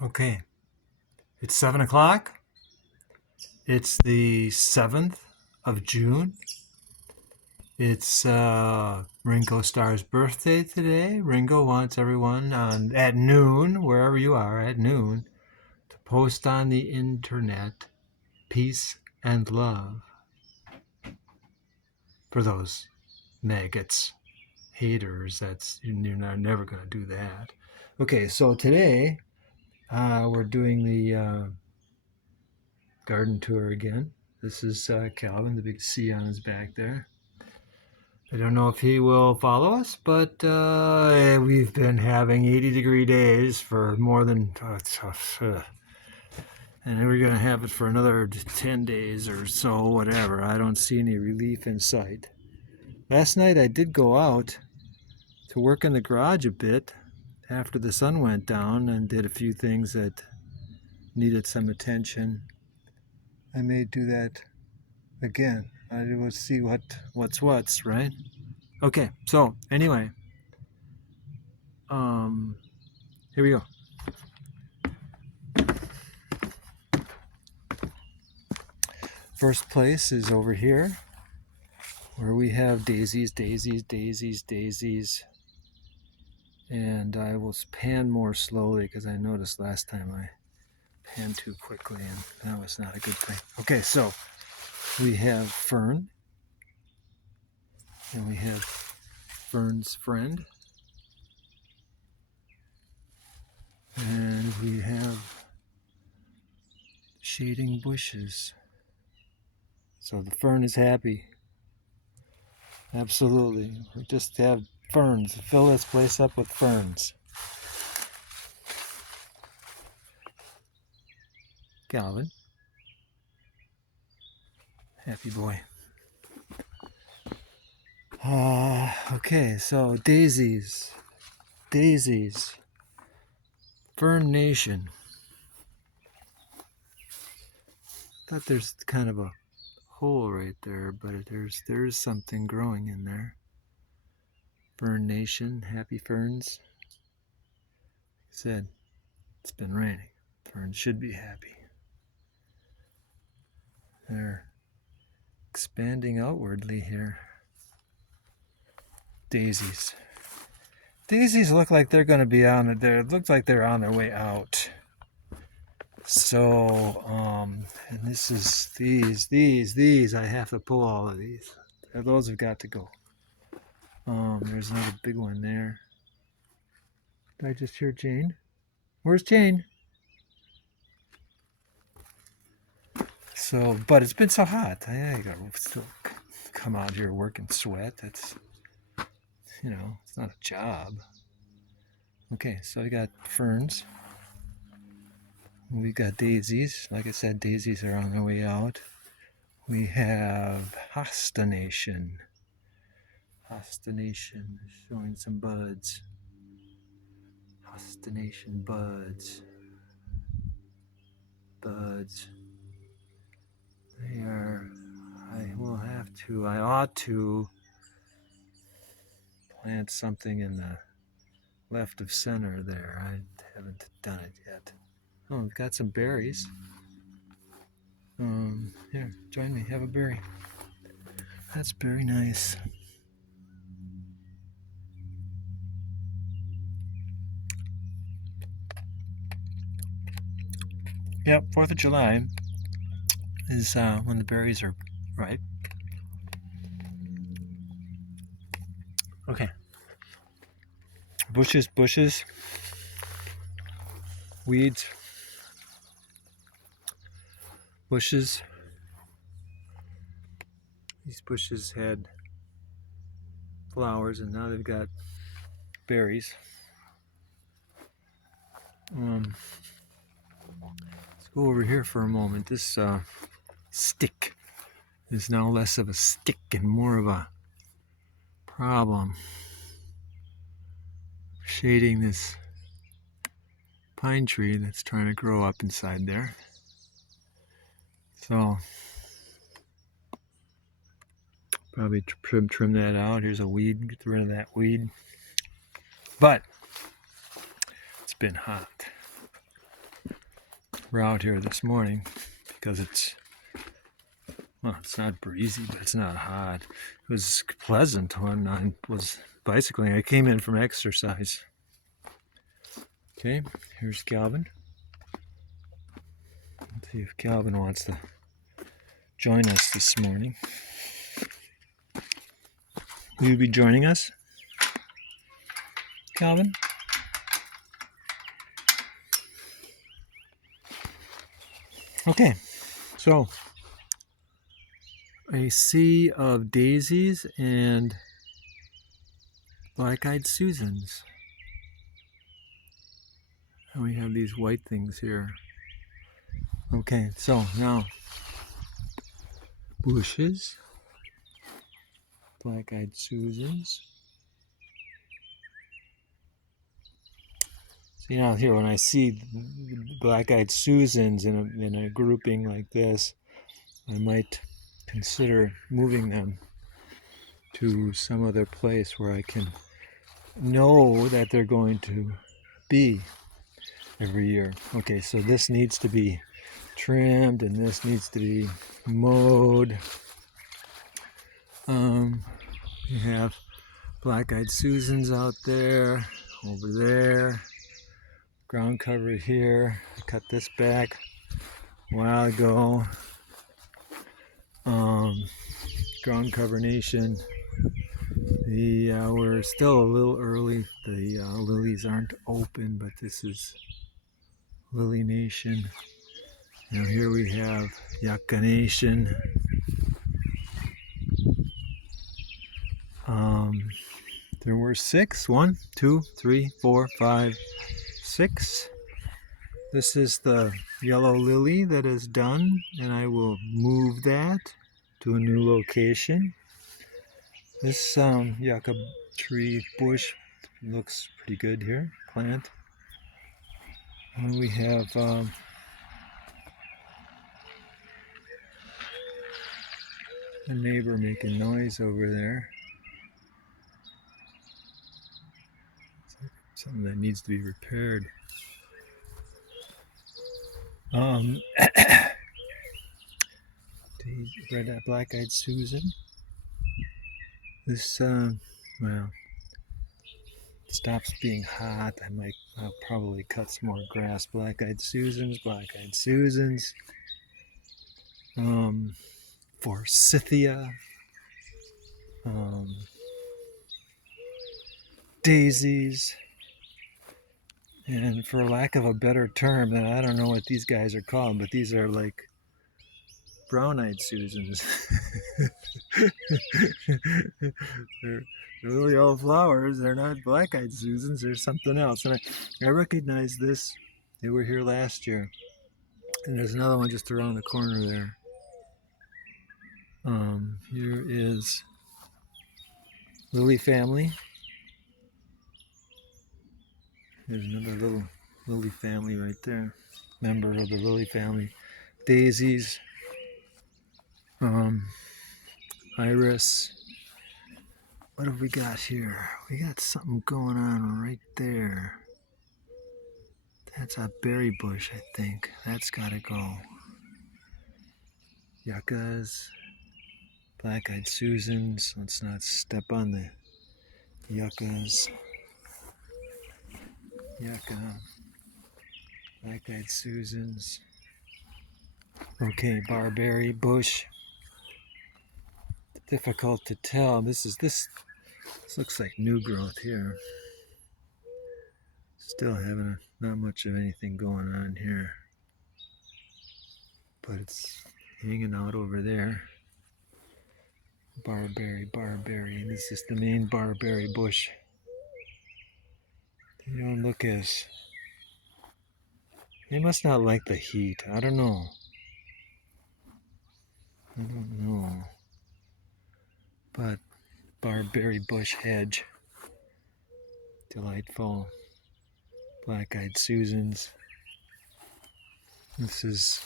Okay, it's 7 o'clock. It's the 7th of June. It's Ringo Starr's birthday today. Ringo wants everyone at noon, wherever you are, at noon, to post on the internet peace and love for those maggots, haters. You're never going to do that. Okay, so today we're doing the garden tour again. This is Calvin, the big C on his back there. I don't know if he will follow us, but we've been having 80-degree days for more than, and we're going to have it for another 10 days or so, whatever. I don't see any relief in sight. Last night I did go out to work in the garage a bit after the sun went down and did a few things that needed some attention. I may do that again. I will see what's, right? Okay, so anyway, here we go. First place is over here, where we have daisies, and I will pan more slowly because I noticed last time I panned too quickly, and that was not a good thing. Okay, so we have Fern, and we have Fern's friend, and we have shading bushes. So the fern is happy. Absolutely. We just have ferns. Fill this place up with ferns. Calvin. Happy boy. Okay, so daisies. Daisies. Fern Nation. Thought there's kind of a hole right there, but there's something growing in there. Fern Nation, happy ferns. Like I said, it's been raining. Ferns should be happy. They're expanding outwardly here. Daisies. Daisies look like they're going to be on there. It looks like they're on their way out. So, and this is these. I have to pull all of these. Those have got to go. There's another big one there. Did I just hear Jane? Where's Jane? So, but it's been so hot. I gotta still come out here work and sweat. That's, it's not a job. Okay, so we got ferns. We got daisies. Like I said, daisies are on their way out. We have Hostination. Hostination showing some buds. Hostination buds. Buds. They are. I ought to plant something in the left of center there. I haven't done it yet. Oh, we've got some berries. Here, join me. Have a berry. That's very nice. Yep, 4th of July is when the berries are ripe. Okay. Bushes, weeds, bushes. These bushes had flowers and now they've got berries. Let's go over here for a moment. This stick is now less of a stick and more of a problem. Shading this pine tree that's trying to grow up inside there. So probably trim that out. Here's a weed, get rid of that weed. But it's been hot. We're out here this morning because well, it's not breezy, but it's not hot. It was pleasant when I was bicycling. I came in from exercise. Okay, here's Calvin. Let's see if Calvin wants to join us this morning. Will you be joining us, Calvin? Okay, so a sea of daisies and black-eyed Susans. And we have these white things here. Okay, so now bushes, black-eyed Susans. See now here, when I see black-eyed Susans in a grouping like this, I might consider moving them to some other place where I can know that they're going to be every year. Okay, so this needs to be trimmed and this needs to be mowed. We have black-eyed Susans out there, over there, ground cover here. I cut this back a while ago. Ground cover nation. We're still a little early. The lilies aren't open, but this is Lily Nation. Now here we have Yucca Nation. There were 6. 1, 2, 3, 4, 5, 6. This is the yellow lily that is done, and I will move that to a new location. This yucca tree bush looks pretty good here, plant. And we have a neighbor making noise over there. Something that needs to be repaired. Red black-eyed Susan. This well, stops being hot. I'll probably cut some more grass. Black-eyed Susans, black-eyed Susans. Forsythia. Daisies. And for lack of a better term, and I don't know what these guys are called, but these are like brown-eyed Susans. They're really all flowers. They're not black-eyed Susans. They're something else. And I recognize this. They were here last year. And there's another one just around the corner there. Here is Lily Family. There's another little Lily Family right there. Member of the Lily Family. Daisies. Iris. What have we got here? We got something going on right there. That's a berry bush, I think. That's gotta go. Yuccas. Black-eyed Susans. Let's not step on the yuccas. Yucca. Black-eyed Susans. Okay, barberry bush. Difficult to tell. This looks like new growth here. Still having not much of anything going on here, but it's hanging out over there. Barberry. And this is the main barberry bush. They don't look as... They must not like the heat. I don't know. But barberry bush hedge. Delightful. Black-eyed Susans. This is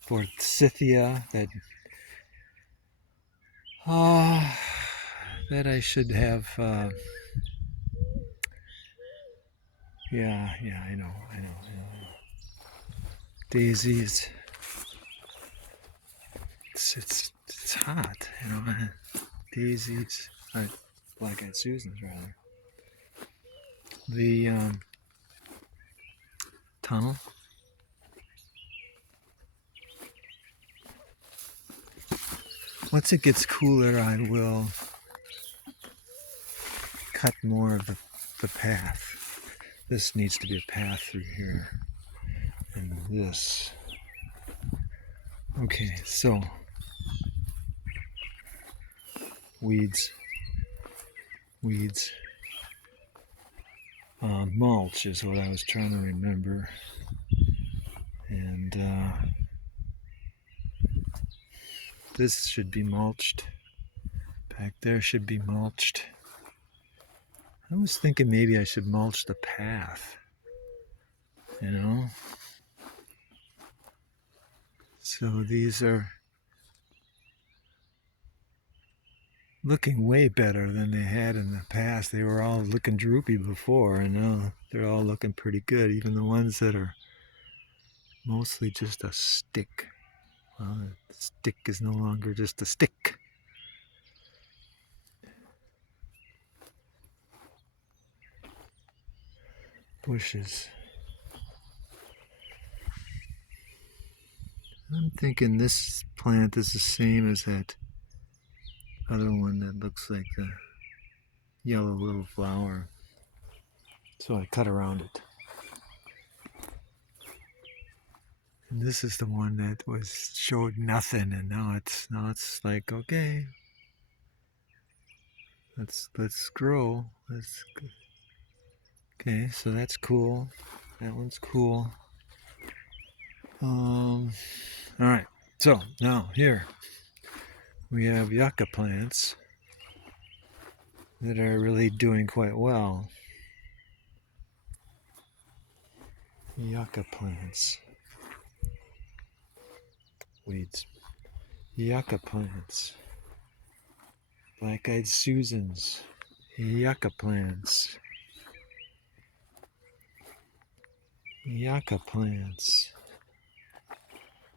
Forsythia that I should have. Yeah, I know. daisies. It's hot, you know. Daisies, black-eyed Susans rather. The tunnel. Once it gets cooler, I will cut more of the path. This needs to be a path through here. And this. Okay, so weeds. Mulch is what I was trying to remember. And this should be mulched. Back there should be mulched. I was thinking maybe I should mulch the path. You know? So these are looking way better than they had in the past. They were all looking droopy before, and now they're all looking pretty good, even the ones that are mostly just a stick. Well, the stick is no longer just a stick. Bushes. I'm thinking this plant is the same as that other one that looks like the yellow little flower. So I cut around it. And this is the one that showed nothing, and now it's like, okay, let's grow. Okay, so that's cool. That one's cool. All right. So now here we have yucca plants that are really doing quite well. Yucca plants. Weeds. Yucca plants. Black-eyed Susans. Yucca plants. Yucca plants.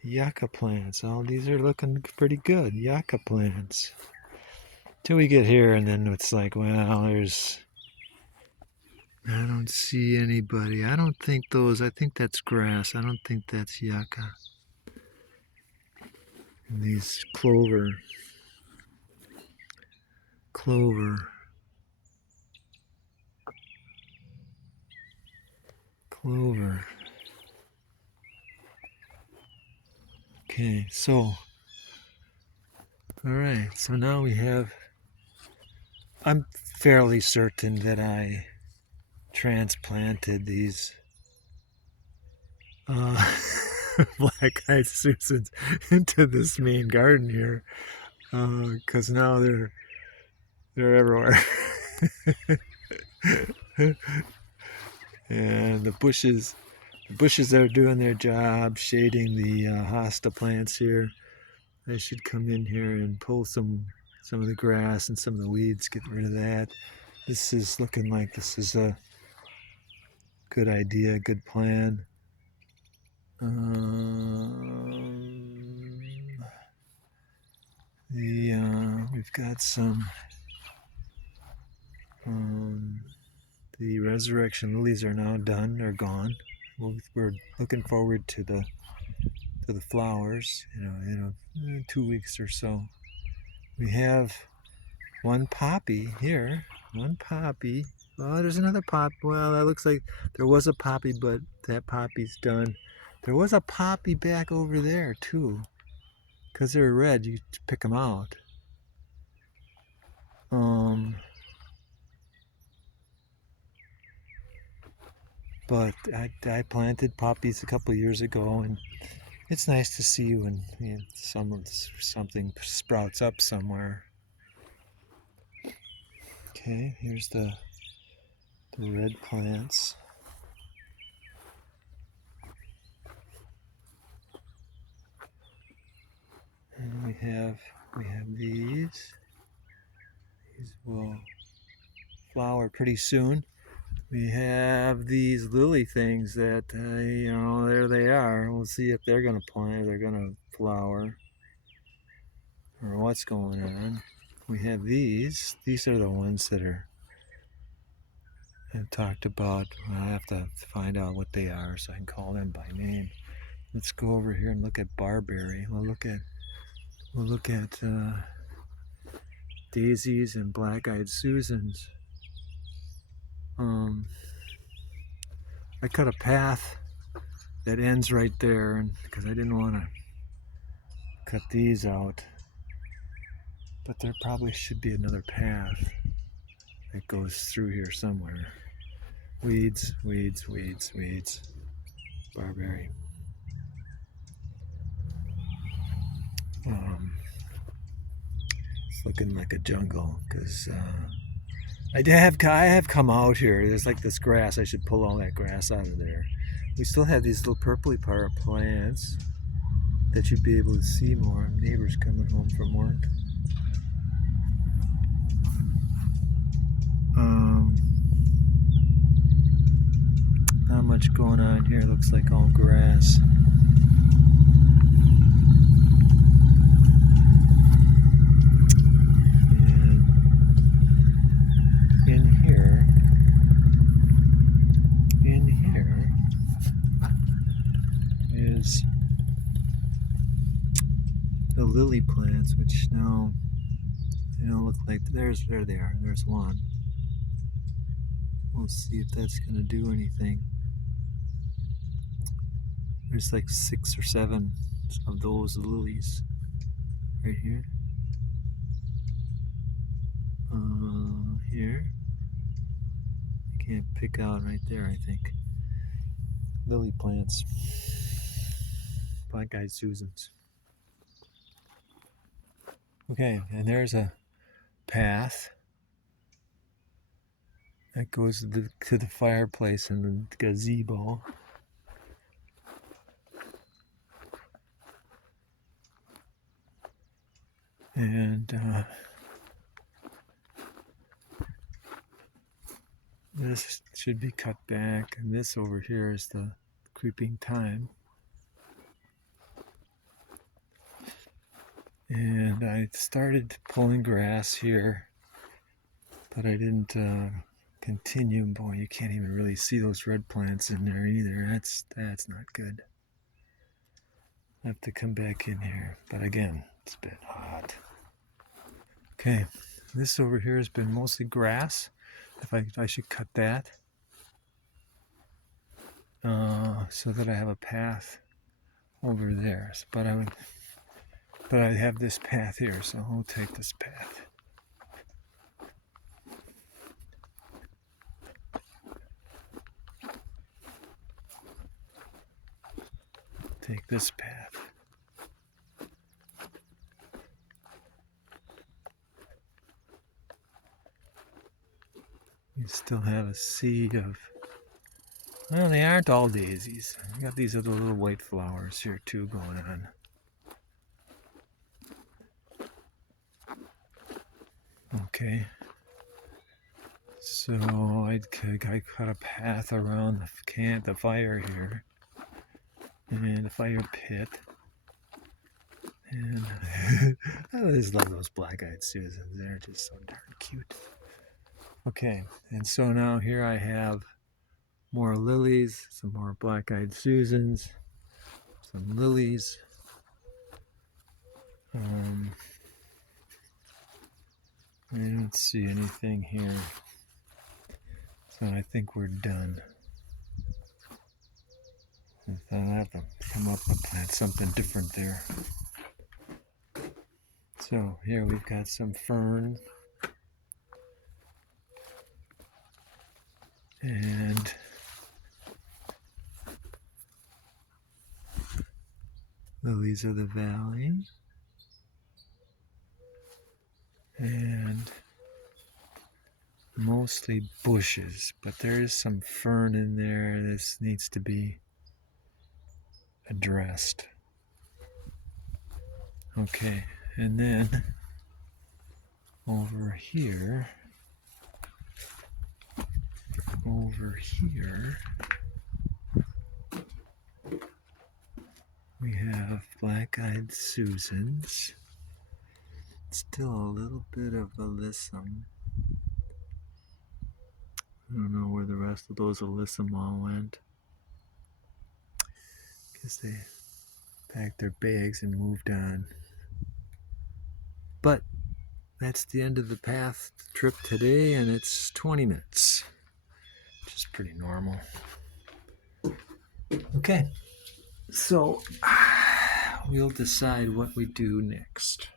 Yucca plants. All these are looking pretty good. Yucca plants. Till we get here, and then it's like, well, I don't see anybody. I don't think I think that's grass. I don't think that's yucca. And these clover. Okay, so, alright, so now I'm fairly certain that I transplanted these black-eyed Susans into this main garden here, because now they're everywhere. And the bushes are doing their job shading the hosta plants here. I should come in here and pull some of the grass and some of the weeds, get rid of that. This is looking like this is a good idea, good plan. We've got some the resurrection lilies are now done, they're gone. We're looking forward to the flowers, in 2 weeks or so. We have one poppy here, one poppy. Oh, there's another pop. Well, that looks like there was a poppy, but that poppy's done. There was a poppy back over there too, because they're red. You pick them out. But I planted poppies a couple of years ago, and it's nice to see when something sprouts up somewhere. Okay, here's the red plants. And we have these. These will flower pretty soon. We have these lily things that, there they are. We'll see if they're going to plant, they're going to flower, or what's going on. We have these. These are the ones that are I've talked about. I have to find out what they are so I can call them by name. Let's go over here and look at barberry. We'll look at daisies and black-eyed Susans. I cut a path that ends right there, and because I didn't want to cut these out, but there probably should be another path that goes through here somewhere. Weeds, weeds, weeds, weeds. Barberry. It's looking like a jungle because I have come out here. There's like this grass. I should pull all that grass out of there. We still have these little purpley plants that you'd be able to see more. Neighbors coming home from work. Not much going on here. Looks like all grass. And in here is the lily plants, which now they don't look like there they are. There's one. We'll see if that's going to do anything. There's like 6 or 7 of those lilies right here. Here. I can't pick out right there, I think. Lily plants. Black-eyed Susans. Okay, and there's a path that goes to the fireplace and the gazebo. And this should be cut back, and this over here is the creeping thyme. And I started pulling grass here, but I didn't continue. Boy, you can't even really see those red plants in there either. That's not good. I have to come back in here, but again, it's a bit hot. Okay, this over here has been mostly grass. I should cut that so that I have a path over there. But I have this path here, so I'll take this path. Take this path. You still have a seed of, well, they aren't all daisies. You got these other little white flowers here too going on. Okay. So I cut a path around the fire here, and the fire pit. And I just love those black-eyed Susans. They're just so darn cute. Okay, and so now here I have more lilies, some more black-eyed Susans, some lilies. I don't see anything here, so I think we're done. I'll have to come up and plant something different there. So here we've got some fern and lilies of the valley and mostly bushes, but there is some fern in there. This needs to be addressed. Okay, and then over here over here, we have Black-Eyed Susans. Still a little bit of alyssum. I don't know where the rest of those alyssum all went. Guess they packed their bags and moved on. But that's the end of the path trip today, and it's 20 minutes, which is pretty normal. Okay, so we'll decide what we do next.